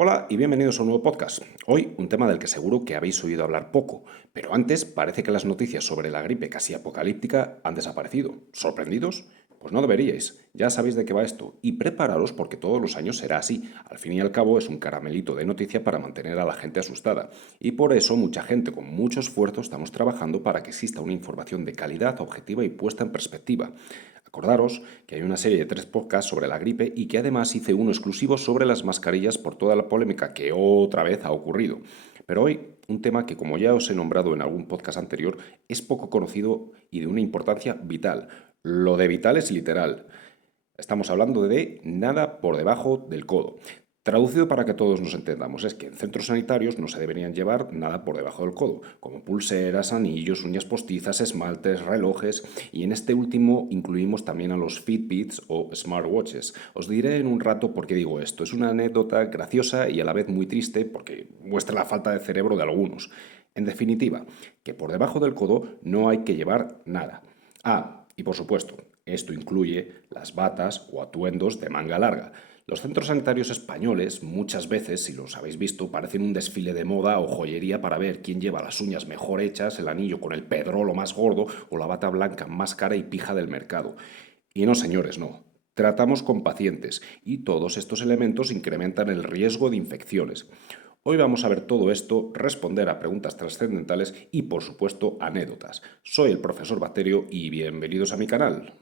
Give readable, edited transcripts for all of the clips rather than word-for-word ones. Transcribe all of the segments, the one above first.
Hola y bienvenidos a un nuevo podcast. Hoy un tema del que seguro que habéis oído hablar poco, pero antes parece que las noticias sobre la gripe casi apocalíptica han desaparecido. ¿Sorprendidos? Pues no deberíais, ya sabéis de qué va esto y prepararos porque todos los años será así. Al fin y al cabo es un caramelito de noticia para mantener a la gente asustada y por eso mucha gente con mucho esfuerzo estamos trabajando para que exista una información de calidad, objetiva y puesta en perspectiva. Acordaros que hay una serie de 3 podcasts sobre la gripe y que además hice uno exclusivo sobre las mascarillas por toda la polémica que otra vez ha ocurrido. Pero hoy, un tema que como ya os he nombrado en algún podcast anterior, es poco conocido y de una importancia vital. Lo de vital es literal. Estamos hablando de nada por debajo del codo. Traducido para que todos nos entendamos, es que en centros sanitarios no se deberían llevar nada por debajo del codo, como pulseras, anillos, uñas postizas, esmaltes, relojes, y en este último incluimos también a los Fitbits o smartwatches. Os diré en un rato por qué digo esto. Es una anécdota graciosa y a la vez muy triste porque muestra la falta de cerebro de algunos. En definitiva, que por debajo del codo no hay que llevar nada. Y por supuesto, esto incluye las batas o atuendos de manga larga. Los centros sanitarios españoles, muchas veces, si los habéis visto, parecen un desfile de moda o joyería para ver quién lleva las uñas mejor hechas, el anillo con el pedrolo más gordo o la bata blanca más cara y pija del mercado. Y no, señores, no. Tratamos con pacientes y todos estos elementos incrementan el riesgo de infecciones. Hoy vamos a ver todo esto, responder a preguntas trascendentales y, por supuesto, anécdotas. Soy el profesor Bacterio y bienvenidos a mi canal.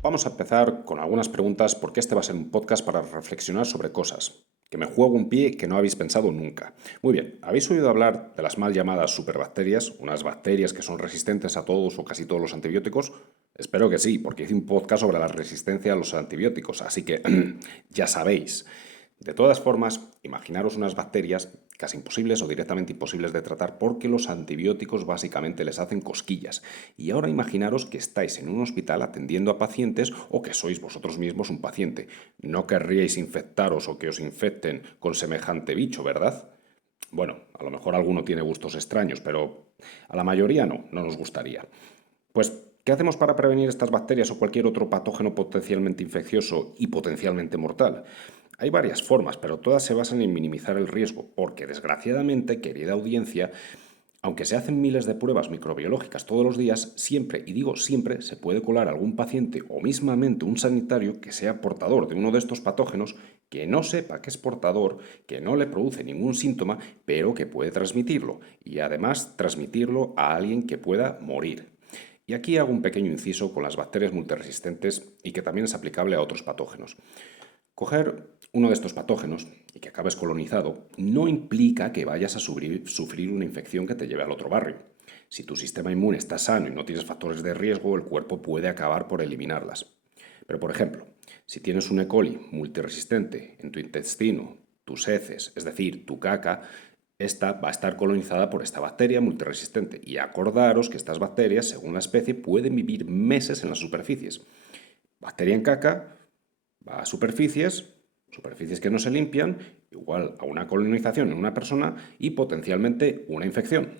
Vamos a empezar con algunas preguntas porque este va a ser un podcast para reflexionar sobre cosas, que me juego un pie que no habéis pensado nunca. Muy bien, ¿habéis oído hablar de las mal llamadas superbacterias, unas bacterias que son resistentes a todos o casi todos los antibióticos? Espero que sí, porque hice un podcast sobre la resistencia a los antibióticos, así que ya sabéis. De todas formas, imaginaros unas bacterias casi imposibles o directamente imposibles de tratar porque los antibióticos básicamente les hacen cosquillas. Y ahora imaginaros que estáis en un hospital atendiendo a pacientes o que sois vosotros mismos un paciente. No querríais infectaros o que os infecten con semejante bicho, ¿verdad? Bueno, a lo mejor alguno tiene gustos extraños, pero a la mayoría no nos gustaría. Pues, ¿qué hacemos para prevenir estas bacterias o cualquier otro patógeno potencialmente infeccioso y potencialmente mortal? Hay varias formas, pero todas se basan en minimizar el riesgo, porque desgraciadamente, querida audiencia, aunque se hacen miles de pruebas microbiológicas todos los días, siempre, y digo siempre, se puede colar algún paciente o mismamente un sanitario que sea portador de uno de estos patógenos, que no sepa que es portador, que no le produce ningún síntoma, pero que puede transmitirlo, y además transmitirlo a alguien que pueda morir. Y aquí hago un pequeño inciso con las bacterias multiresistentes y que también es aplicable a otros patógenos. Coger uno de estos patógenos y que acabes colonizado no implica que vayas a sufrir una infección que te lleve al otro barrio. Si tu sistema inmune está sano y no tienes factores de riesgo, el cuerpo puede acabar por eliminarlas. Pero, por ejemplo, si tienes un E. coli multiresistente en tu intestino, tus heces, es decir, tu caca, esta va a estar colonizada por esta bacteria multiresistente. Y acordaros que estas bacterias, según la especie, pueden vivir meses en las superficies. Bacteria en caca, va a superficies que no se limpian, igual a una colonización en una persona y potencialmente una infección.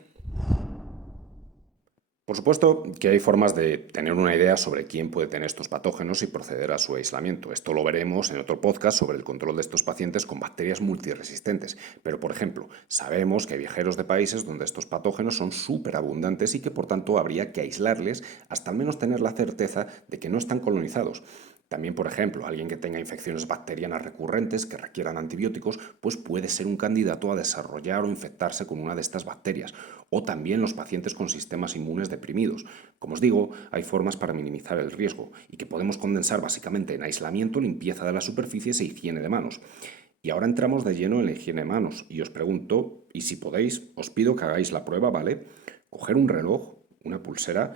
Por supuesto que hay formas de tener una idea sobre quién puede tener estos patógenos y proceder a su aislamiento. Esto lo veremos en otro podcast sobre el control de estos pacientes con bacterias multiresistentes. Pero, por ejemplo, sabemos que hay viajeros de países donde estos patógenos son súper abundantes y que por tanto habría que aislarles hasta al menos tener la certeza de que no están colonizados. También, por ejemplo, alguien que tenga infecciones bacterianas recurrentes que requieran antibióticos, pues puede ser un candidato a desarrollar o infectarse con una de estas bacterias. O también los pacientes con sistemas inmunes deprimidos. Como os digo, hay formas para minimizar el riesgo y que podemos condensar básicamente en aislamiento, limpieza de las superficies e higiene de manos. Y ahora entramos de lleno en la higiene de manos y os pregunto, y si podéis, os pido que hagáis la prueba, ¿vale? Coger un reloj, una pulsera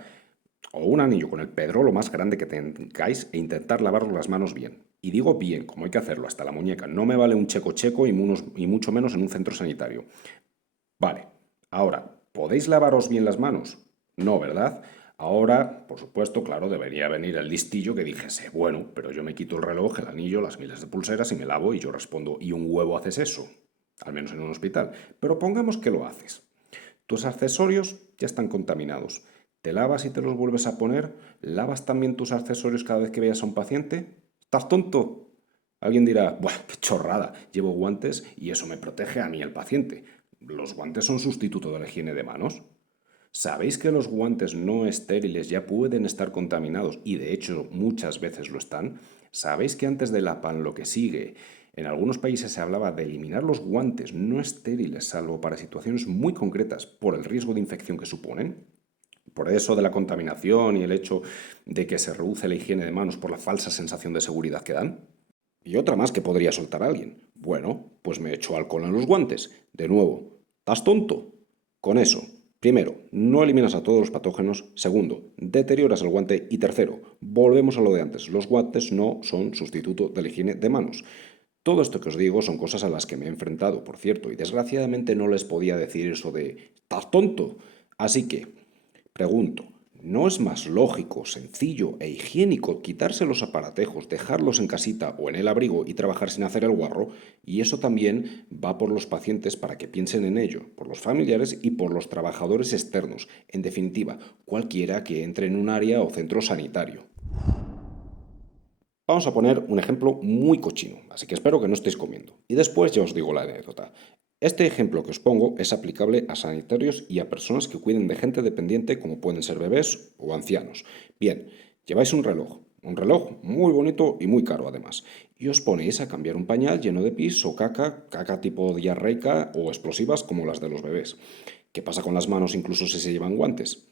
o un anillo con el pedrolo más grande que tengáis e intentar lavaros las manos bien. Y digo bien, como hay que hacerlo, hasta la muñeca. No me vale un checo checo y mucho menos en un centro sanitario. Vale, ahora, ¿podéis lavaros bien las manos? No, ¿verdad? Ahora, por supuesto, claro, debería venir el listillo que dijese, bueno, pero yo me quito el reloj, el anillo, las miles de pulseras y me lavo y yo respondo, ¿y un huevo haces eso? al menos en un hospital, pero pongamos que lo haces. Tus accesorios ya están contaminados. ¿Te lavas y te los vuelves a poner? ¿Lavas también tus accesorios cada vez que veas a un paciente? ¿Estás tonto? Alguien dirá, ¡buah, qué chorrada! Llevo guantes y eso me protege a mí el paciente. ¿Los guantes son sustituto de la higiene de manos? ¿Sabéis que los guantes no estériles ya pueden estar contaminados y de hecho muchas veces lo están? ¿Sabéis que antes de la PAN lo que sigue? En algunos países se hablaba de eliminar los guantes no estériles salvo para situaciones muy concretas por el riesgo de infección que suponen. Por eso de la contaminación y el hecho de que se reduce la higiene de manos por la falsa sensación de seguridad que dan. Y otra más que podría soltar alguien. Bueno, pues me echo alcohol en los guantes. De nuevo, ¿estás tonto? Con eso, primero, no eliminas a todos los patógenos. Segundo, deterioras el guante. Y tercero, volvemos a lo de antes. Los guantes no son sustituto de la higiene de manos. Todo esto que os digo son cosas a las que me he enfrentado, por cierto, y desgraciadamente no les podía decir eso de ¿estás tonto? Así que, pregunto, ¿no es más lógico, sencillo e higiénico quitarse los aparatejos, dejarlos en casita o en el abrigo y trabajar sin hacer el guarro? Y eso también va por los pacientes para que piensen en ello, por los familiares y por los trabajadores externos, en definitiva, cualquiera que entre en un área o centro sanitario. Vamos a poner un ejemplo muy cochino, así que espero que no estéis comiendo. Y después ya os digo la anécdota. Este ejemplo que os pongo es aplicable a sanitarios y a personas que cuiden de gente dependiente como pueden ser bebés o ancianos. Bien, lleváis un reloj muy bonito y muy caro además, y os ponéis a cambiar un pañal lleno de pis o caca tipo diarreica o explosivas como las de los bebés. ¿Qué pasa con las manos incluso si se llevan guantes?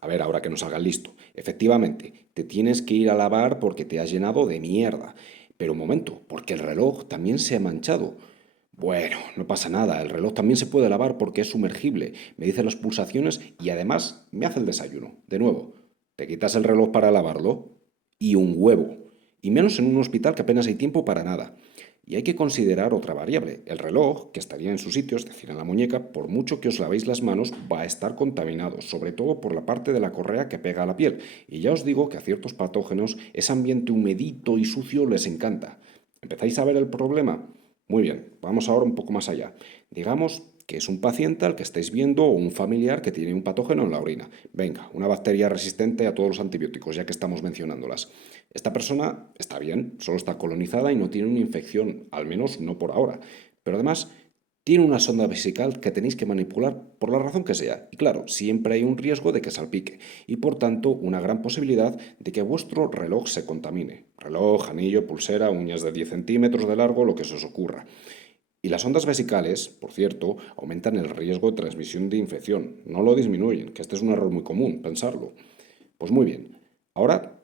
A ver, ahora que nos haga listo. Efectivamente, te tienes que ir a lavar porque te has llenado de mierda. Pero un momento, porque el reloj también se ha manchado. Bueno, no pasa nada, el reloj también se puede lavar porque es sumergible, me dice las pulsaciones y además me hace el desayuno. De nuevo, ¿te quitas el reloj para lavarlo? Y un huevo. Y menos en un hospital que apenas hay tiempo para nada. Y hay que considerar otra variable. El reloj, que estaría en su sitio, es decir, en la muñeca, por mucho que os lavéis las manos, va a estar contaminado, sobre todo por la parte de la correa que pega a la piel. Y ya os digo que a ciertos patógenos ese ambiente humedito y sucio les encanta. ¿Empezáis a ver el problema? Muy bien, vamos ahora un poco más allá. Digamos que es un paciente al que estáis viendo o un familiar que tiene un patógeno en la orina. Venga, una bacteria resistente a todos los antibióticos, ya que estamos mencionándolas. Esta persona está bien, solo está colonizada y no tiene una infección, al menos no por ahora. Pero además tiene una sonda vesical que tenéis que manipular por la razón que sea. Y claro, siempre hay un riesgo de que salpique y por tanto una gran posibilidad de que vuestro reloj se contamine. Reloj, anillo, pulsera, uñas de 10 centímetros de largo, lo que se os ocurra. Y las ondas vesicales, por cierto, aumentan el riesgo de transmisión de infección, no lo disminuyen, que este es un error muy común, pensarlo. Pues muy bien, ahora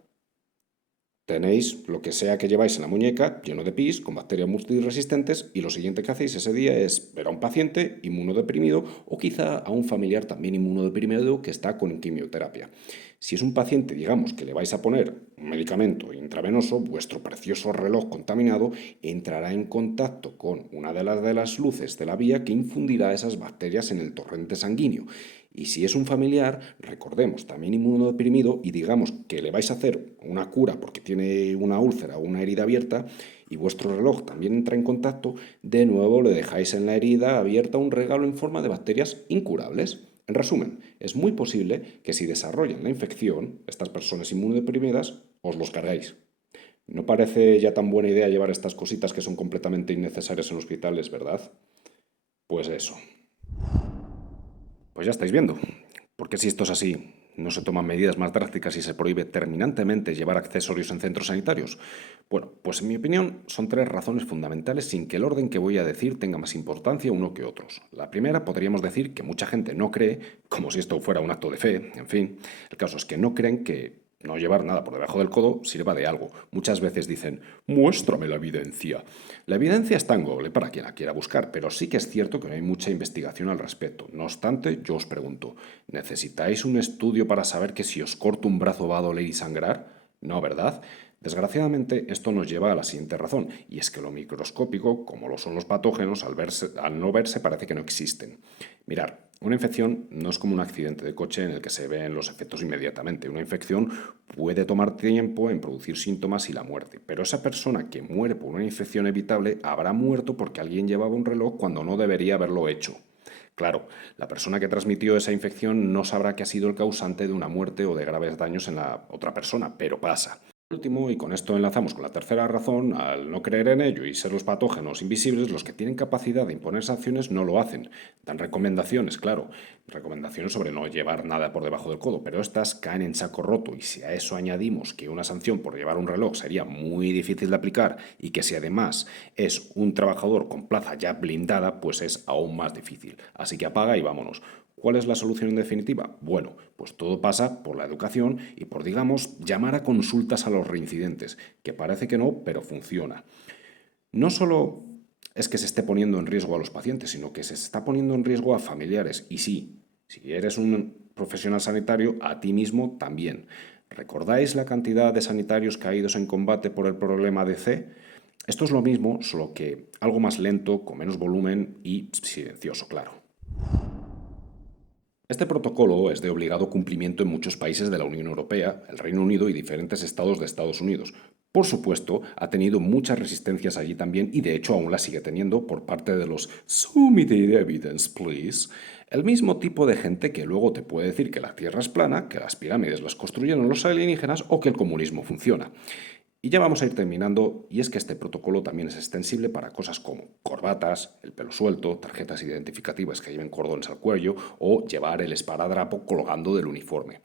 tenéis lo que sea que lleváis en la muñeca lleno de pis, con bacterias multiresistentes, y lo siguiente que hacéis ese día es ver a un paciente inmunodeprimido o quizá a un familiar también inmunodeprimido que está con quimioterapia. Si es un paciente, digamos, que le vais a poner un medicamento intravenoso, vuestro precioso reloj contaminado entrará en contacto con una de las luces de la vía que infundirá esas bacterias en el torrente sanguíneo. Y si es un familiar, recordemos, también inmunodeprimido y digamos que le vais a hacer una cura porque tiene una úlcera o una herida abierta y vuestro reloj también entra en contacto, de nuevo le dejáis en la herida abierta un regalo en forma de bacterias incurables. En resumen, es muy posible que si desarrollan la infección, estas personas inmunodeprimidas, os los cargáis. ¿No parece ya tan buena idea llevar estas cositas que son completamente innecesarias en hospitales, verdad? Pues eso. Pues ya estáis viendo. Porque si esto es así, no se toman medidas más drásticas y se prohíbe terminantemente llevar accesorios en centros sanitarios. Bueno, pues en mi opinión son tres razones fundamentales sin que el orden que voy a decir tenga más importancia uno que otros. La primera podríamos decir que mucha gente no cree, como si esto fuera un acto de fe, en fin. El caso es que no creen que no llevar nada por debajo del codo sirva de algo. Muchas veces dicen, muéstrame la evidencia. La evidencia está en Google para quien la quiera buscar, pero sí que es cierto que no hay mucha investigación al respecto. No obstante, yo os pregunto, ¿necesitáis un estudio para saber que si os corto un brazo va a doler y sangrar? No, ¿verdad? Desgraciadamente, esto nos lleva a la siguiente razón, y es que lo microscópico, como lo son los patógenos, al no verse parece que no existen. Mirad, Una infección no es como un accidente de coche en el que se ven los efectos inmediatamente. Una infección puede tomar tiempo en producir síntomas y la muerte, pero esa persona que muere por una infección evitable habrá muerto porque alguien llevaba un reloj cuando no debería haberlo hecho. Claro, la persona que transmitió esa infección no sabrá que ha sido el causante de una muerte o de graves daños en la otra persona, pero pasa. Por último, y con esto enlazamos con la tercera razón, al no creer en ello y ser los patógenos invisibles, los que tienen capacidad de imponer sanciones no lo hacen. Dan recomendaciones, claro, recomendaciones sobre no llevar nada por debajo del codo, pero estas caen en saco roto y si a eso añadimos que una sanción por llevar un reloj sería muy difícil de aplicar y que si además es un trabajador con plaza ya blindada, pues es aún más difícil. Así que apaga y vámonos. ¿Cuál es la solución en definitiva? Bueno, pues todo pasa por la educación y por, digamos, llamar a consultas a los reincidentes, que parece que no, pero funciona. No solo es que se esté poniendo en riesgo a los pacientes, sino que se está poniendo en riesgo a familiares. Y sí, si eres un profesional sanitario, a ti mismo también. ¿Recordáis la cantidad de sanitarios caídos en combate por el problema de C? Esto es lo mismo, solo que algo más lento, con menos volumen y silencioso, claro. Este protocolo es de obligado cumplimiento en muchos países de la Unión Europea, el Reino Unido y diferentes estados de Estados Unidos. Por supuesto, ha tenido muchas resistencias allí también y de hecho aún las sigue teniendo por parte de los "Show me the evidence, please". El mismo tipo de gente que luego te puede decir que la Tierra es plana, que las pirámides las construyeron los alienígenas o que el comunismo funciona. Y ya vamos a ir terminando, y es que este protocolo también es extensible para cosas como corbatas, el pelo suelto, tarjetas identificativas que lleven cordones al cuello o llevar el esparadrapo colgando del uniforme.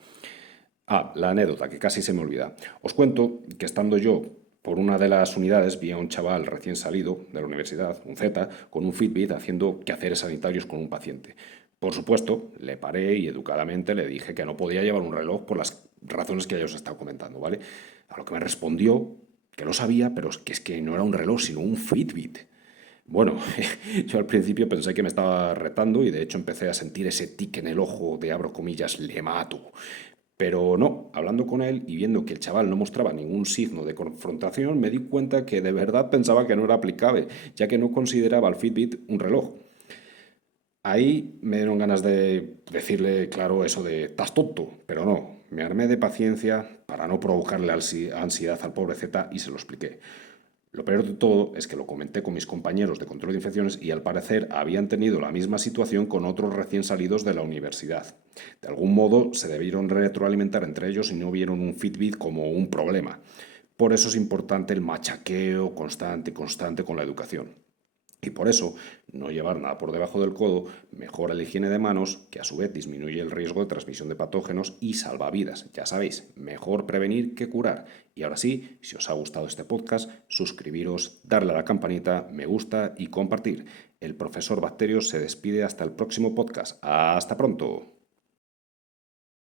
Ah, la anécdota, que casi se me olvida. Os cuento que estando yo por una de las unidades vi a un chaval recién salido de la universidad, un Z, con un Fitbit haciendo quehaceres sanitarios con un paciente. Por supuesto, le paré y educadamente le dije que no podía llevar un reloj por las razones que ya os he estado comentando, ¿vale? A lo que me respondió que lo sabía, pero es que no era un reloj, sino un Fitbit. Bueno, yo al principio pensé que me estaba retando y de hecho empecé a sentir ese tic en el ojo de abro comillas, le mato. Pero no, hablando con él y viendo que el chaval no mostraba ningún signo de confrontación, me di cuenta que de verdad pensaba que no era aplicable, ya que no consideraba el Fitbit un reloj. Ahí me dieron ganas de decirle, claro, eso de "estás tonto", pero no, me armé de paciencia para no provocarle ansiedad al pobre Z y se lo expliqué. Lo peor de todo es que lo comenté con mis compañeros de control de infecciones y al parecer habían tenido la misma situación con otros recién salidos de la universidad. De algún modo se debieron retroalimentar entre ellos y no vieron un Fitbit como un problema. Por eso es importante el machaqueo constante con la educación. Y por eso, no llevar nada por debajo del codo mejora la higiene de manos, que a su vez disminuye el riesgo de transmisión de patógenos y salva vidas. Ya sabéis, mejor prevenir que curar. Y ahora sí, si os ha gustado este podcast, suscribiros, darle a la campanita, me gusta y compartir. El profesor Bacterios se despide hasta el próximo podcast. ¡Hasta pronto!